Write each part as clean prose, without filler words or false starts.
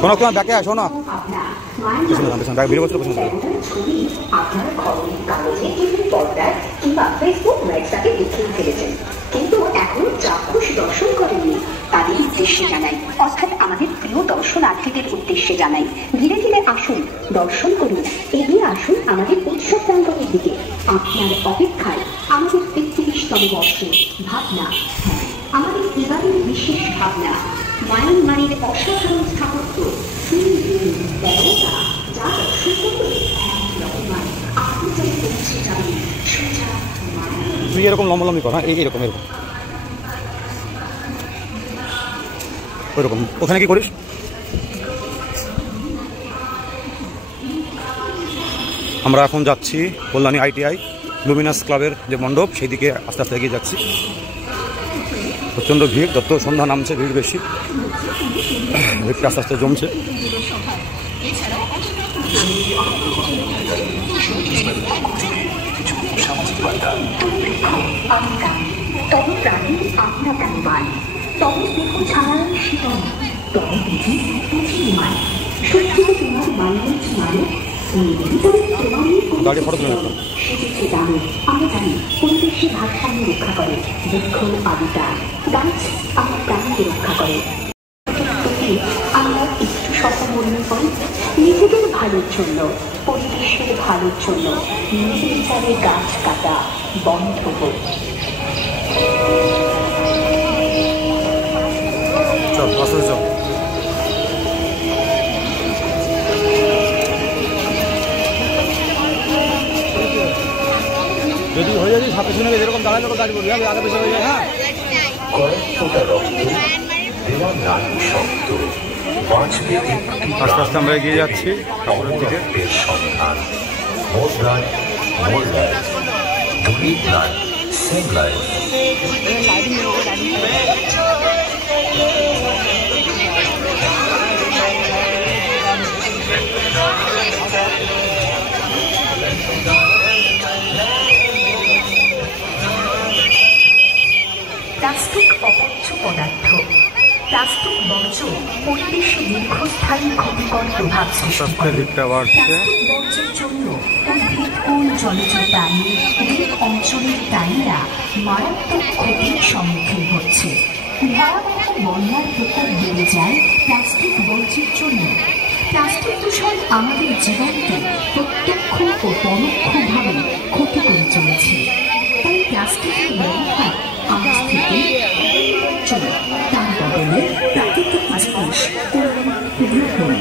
শোনো তোমার ব্যাকে আসো না ব্যাগ ভিডিও করতে পছন্দ কিন্তু এখন চাক্ষুষ দর্শন করেননি তাদের উদ্দেশ্যে জানাই, অর্থাৎ আমাদের প্রিয় দর্শনার্থীদের উদ্দেশ্যে জানাই, ধীরে ধীরে আসুন, দর্শন করুন, এগিয়ে আসুন আমাদের উৎসব প্রাঙ্গণের দিকে। আপনার অপেক্ষায় আমাদের ৩৩তম বর্ষের ভাবনা, আমাদের এবারের বিশেষ ভাবনা, মায়ানমারের অসাধারণ স্থাপত্য, যা দর্শন করলে আপনি যাই পৌঁছে যাবেন সোজা। তুই এরকম লম্বালম্বি কর, হ্যাঁ এইরকম এরকম ওইরকম। ওখানে কি করিস? আমরা এখন যাচ্ছি কল্যাণী ITI লুমিনাস ক্লাবের যে মণ্ডপ, সেই দিকে আস্তে আস্তে এগিয়ে যাচ্ছি। প্রচণ্ড ভিড়, যত সন্ধ্যা নামছে ভিড় বেশি, ভিড়টা আস্তে আস্তে জমছে। গাড়ি ফটো তুলে নিতাম। পরিবেশের ভারসাম্য রক্ষা করে, বৃক্ষ আদিতা গাছ আমার প্রাণকে রক্ষা করে। আমরা একটু সফল মনে করি নিজেদের ভালোর জন্য, পরিবেশের ভালোর জন্য নির্বিচারে গাছ কাটা বন্ধ হোক। যদি হয়ে যাবে সাথে শুনে যেরকম দাঁড়ায় তখন দাঁড়িয়ে পড়বি, আগে বেশি হয়ে যায়। হ্যাঁ, আস্তে আস্তে আমরা এগিয়ে যাচ্ছি ঠাকুরের দিকে। প্লাস্টিক অপচয় পদার্থ, প্লাস্টিক বর্জ্য পরিবেশে দীর্ঘস্থায়ী ক্ষতিকর প্রভাব সৃষ্টি করে। প্লাস্টিক বর্জ্যের জন্য উদ্ভিদকুল, জলজ প্রাণী, দ্বীপ অঞ্চলের প্রাণীরা মারাত্মক ক্ষতির সম্মুখীন হচ্ছে। ভয়াবহ বন্যার প্রকোপ বেড়ে যায় প্লাস্টিক বর্জ্যের জন্য। প্লাস্টিক দূষণ আমাদের জীবনকে প্রত্যক্ষ ও পরোক্ষভাবে ক্ষতি করে চলেছে। তাই প্লাস্টিকের ব্যবহার আজ থেকে চলে, তার বদলে প্রাকৃতিক জিনিস গ্রহণ।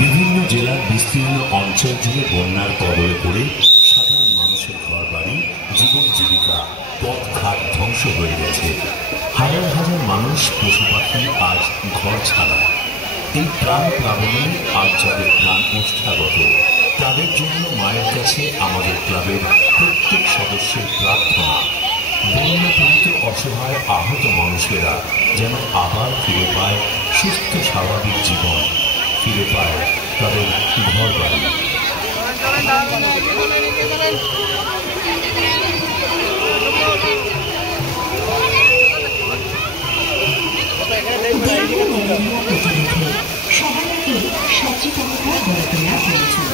বিভিন্ন জেলার বিস্তীর্ণ অঞ্চল জুড়ে বন্যার কবলে পড়ে সাধারণ মানুষের ঘর বাড়ি, জীবন জীবিকা, পথঘাট ধ্বংস হয়ে গেছে। হাজার হাজার মানুষ, পশু পাখি আজ ঘর ছাড়া। এই প্রাণ প্লাবনে আজ যাদের প্রাণ ওষ্ঠাগত, তাদের জন্য মায়ের কাছে আমাদের ক্লাবের প্রত্যেক সদস্যের প্রার্থনা, বন্যা পীড়িত অসহায় আহত মানুষেরা যেন আবার ফিরে পায় সুস্থ স্বাভাবিক জীবন, ফিরে পায় তাদের ঘর বাড়ি। সবাইকে সচেতনতা গড়ে তোলা হয়েছিল।